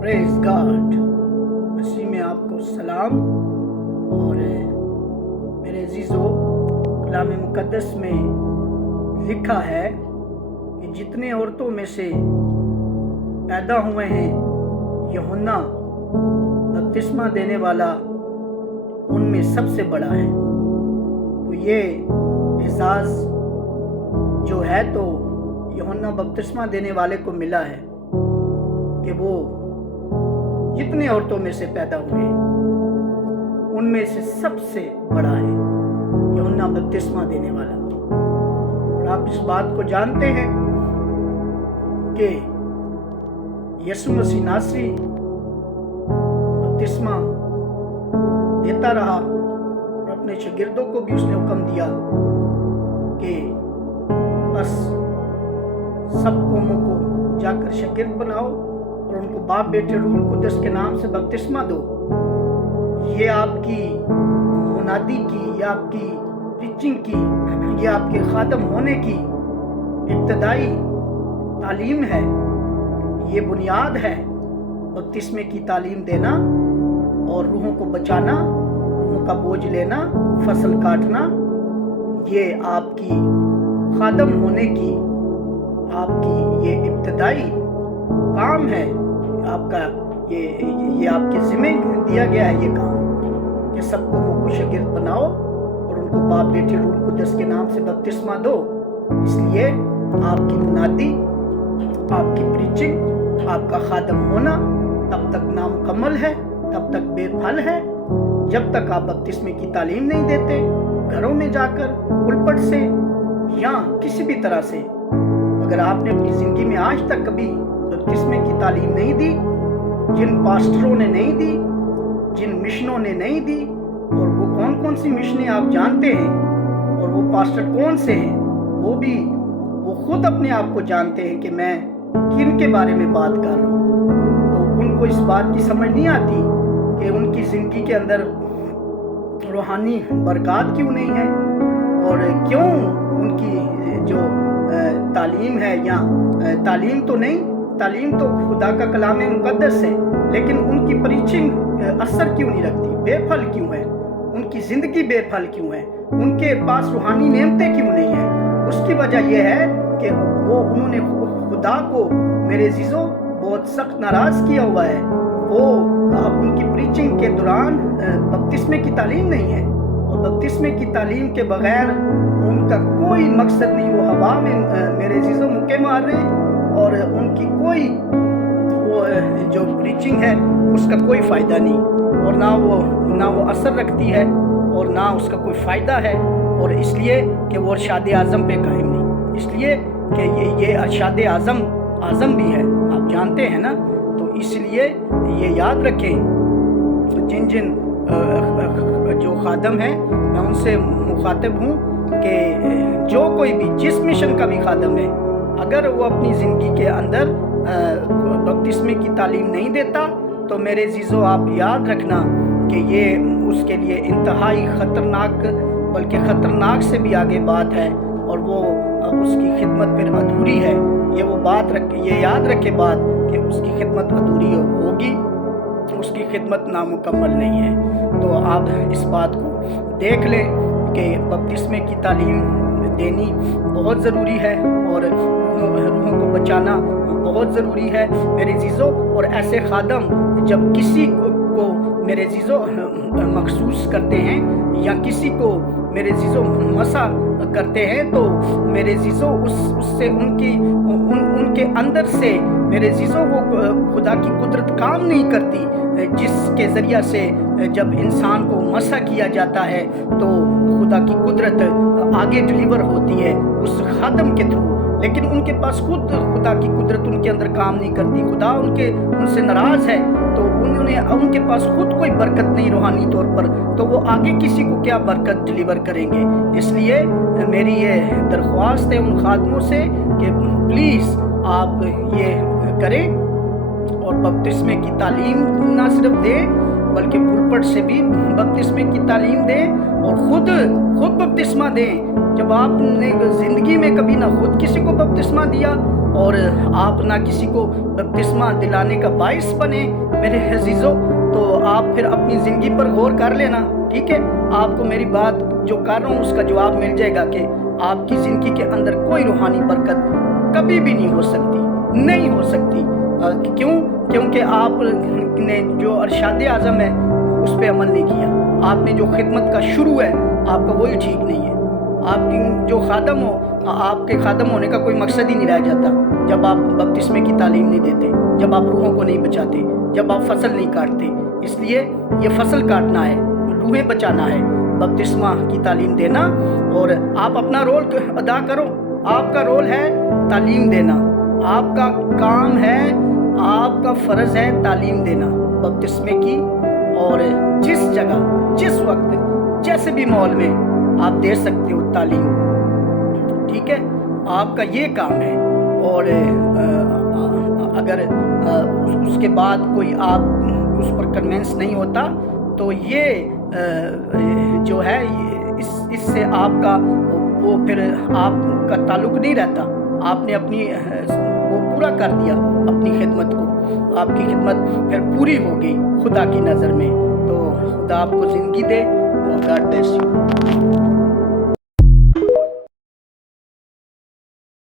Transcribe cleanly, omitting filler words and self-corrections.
Praise God. मसीह में आपको सलाम। और मेरे अजीज़ो, कलाम मुक़द्दस में लिखा है कि जितने औरतों में से पैदा हुए हैं यूहन्ना बपतिस्मा देने वाला उनमें सबसे बड़ा है। तो ये एजाज़ जो है तो यूहन्ना बपतिस्मा देने वाले को मिला है कि वो जितने औरतों में से पैदा हुए उनमें से सबसे बड़ा है यूहन्ना बपतिस्मा देने वाला। और आप इस बात को जानते हैं कि यीशु मसीह नासरी बपतिस्मा देता रहा और अपने शागिर्दों को भी उसने हुक्म दिया कि बस सब कौमों को जाकर शागिर्द बनाओ और उनको बाप बेटे रूह कुद्दस के नाम से बपतिस्मा दो। ये आपकी मुनादी की, या आपकी प्रीचिंग की, या आपके खादम होने की इब्तदाई तालीम है। ये बुनियाद है बपतिस्मे की तालीम देना और रूहों को बचाना, रूहों का बोझ लेना, फसल काटना। ये आपकी खादम होने की, आपकी ये इब्तदाई काम है। आपका ये आपके ज़िम्मे दिया गया है ये काम कि सबको मुझको शागिर्द बनाओ और उनको बाप बेटे रूह कुद्दस के नाम से बपतिस्मा दो। इसलिए आपकी मुनादी, आपकी प्रीचिंग, आपका खादम होना तब तक नामुकम्मल है, तब तक बेफल है जब तक आप बपतिस्मे की तालीम नहीं देते। घरों में जाकर पुलपट से या किसी भी तरह से अगर आपने अपनी ज़िंदगी में आज तक कभी बपतिस्मे की तालीम नहीं दी, जिन पास्टरों ने नहीं दी, जिन मिशनों ने नहीं दी, और वो कौन कौन सी मिशनें आप जानते हैं और वो पास्टर कौन से हैं, वो खुद अपने आप को जानते हैं कि मैं किन के बारे में बात कर रहा हूँ। तो उनको इस बात की समझ नहीं आती कि उनकी ज़िंदगी के अंदर रूहानी बरकत क्यों नहीं है और क्यों उनकी जो तालीम है, या तालीम तो नहीं, तालीम तो खुदा का कलाम मुक़द्दस है, लेकिन उनकी प्रीचिंग असर क्यों नहीं रखती, बेफल क्यों है, उनकी ज़िंदगी बेफल क्यों है, उनके पास रूहानी नेमतें क्यों नहीं है। उसकी वजह यह है कि उन्होंने खुदा को, मेरे अजीज़ों, बहुत सख्त नाराज़ किया हुआ है। वो उनकी प्रीचिंग के दौरान बपतिस्मे की तालीम नहीं है, और बपतिस्मे की तालीम के बगैर उनका कोई मकसद नहीं। वो हवा में मेरे अजीज़ों मुक्के मार रहे हैं और उनकी कोई वो जो प्रीचिंग है उसका कोई फ़ायदा नहीं, और ना वो असर रखती है और ना उसका कोई फ़ायदा है। और इसलिए कि वो अरशाद आज़म पे कायम नहीं, इसलिए कि ये अरशाद आज़म भी है, आप जानते हैं ना। तो इसलिए ये याद रखें, जिन जो खादम है, मैं उनसे मुखातिब हूँ कि जो कोई भी जिस मिशन का भी खादम है, अगर वो अपनी ज़िंदगी के अंदर बपतिस्मे की तालीम नहीं देता तो मेरे अजीज़ों, आप याद रखना कि ये उसके लिए इंतहाई ख़तरनाक, बल्कि ख़तरनाक से भी आगे बात है, और वो उसकी खिदमत फिर अधूरी है। ये याद रखे बात कि उसकी खिदमत अधूरी होगी, उसकी खिदमत नामुकम्मल नहीं है। तो आप इस बात को देख लें कि बपतिस्मे की तालीम देनी बहुत ज़रूरी है और रूहों को बचाना बहुत ज़रूरी है मेरे अजीज़ों। और ऐसे खादम जब किसी को मेरे अजीज़ों मखसूस करते हैं या किसी को मेरे अजीज़ों मसा करते हैं, तो मेरे अजीज़ों उससे उनके अंदर से मेरे अजीज़ों वो खुदा की कुदरत काम नहीं करती, जिसके ज़रिया से जब इंसान को मसा किया जाता है तो खुदा की कुदरत आगे डिलीवर होती है उस खादम के थ्रू। लेकिन उनके पास खुद खुदा की कुदरत उनके अंदर काम नहीं करती, खुदा उनसे नाराज़ है, तो उनके पास खुद कोई बरकत नहीं रूहानी तौर पर, तो वो आगे किसी को क्या बरकत डिलीवर करेंगे। इसलिए मेरी ये दरख्वास्त है उन खादमों से कि प्लीज़ आप ये करें और बपतिस्मे की तालीम ना सिर्फ दें बल्कि पुलपट से भी बपतिस्मे की तालीम दें और खुद बपतिस्मा दें। जब आपने ज़िंदगी में कभी ना खुद किसी को बपतिस्मा दिया اور آپ نہ کسی کو بپتسمہ دلانے کا باعث بنے میرے عزیزوں، تو آپ پھر اپنی زندگی پر غور کر لینا، ٹھیک ہے؟ آپ کو میری بات جو کر رہا ہوں اس کا جواب مل جائے گا کہ آپ کی زندگی کے اندر کوئی روحانی برکت کبھی بھی نہیں ہو سکتی، نہیں ہو سکتی۔ کیوں؟ کیونکہ آپ نے جو ارشاد اعظم ہے اس پہ عمل نہیں کیا۔ آپ نے جو خدمت کا شروع ہے آپ کا وہی ٹھیک نہیں ہے۔ آپ کی جو خادم ہو، آپ کے خادم ہونے کا کوئی مقصد ہی نہیں رہ جاتا جب آپ بپتسمے کی تعلیم نہیں دیتے، جب آپ روحوں کو نہیں بچاتے، جب آپ فصل نہیں کاٹتے۔ اس لیے یہ فصل کاٹنا ہے، روحیں بچانا ہے، بپتسمہ کی تعلیم دینا، اور آپ اپنا رول ادا کرو۔ آپ کا رول ہے تعلیم دینا، آپ کا کام ہے، آپ کا فرض ہے تعلیم دینا بپتسمے کی، اور جس جگہ، جس وقت، جیسے بھی ماحول میں آپ دے سکتے ہو تعلیم، ٹھیک ہے؟ آپ کا یہ کام ہے۔ اور اگر اس کے بعد کوئی آپ اس پر کنوینس نہیں ہوتا تو یہ جو ہے اس سے آپ کا وہ پھر آپ کا تعلق نہیں رہتا۔ آپ نے اپنی وہ پورا کر دیا اپنی خدمت کو، آپ کی خدمت پھر پوری ہو گئی خدا کی نظر میں۔ تو خدا آپ کو زندگی دے، اور گاڈ بلیس یو۔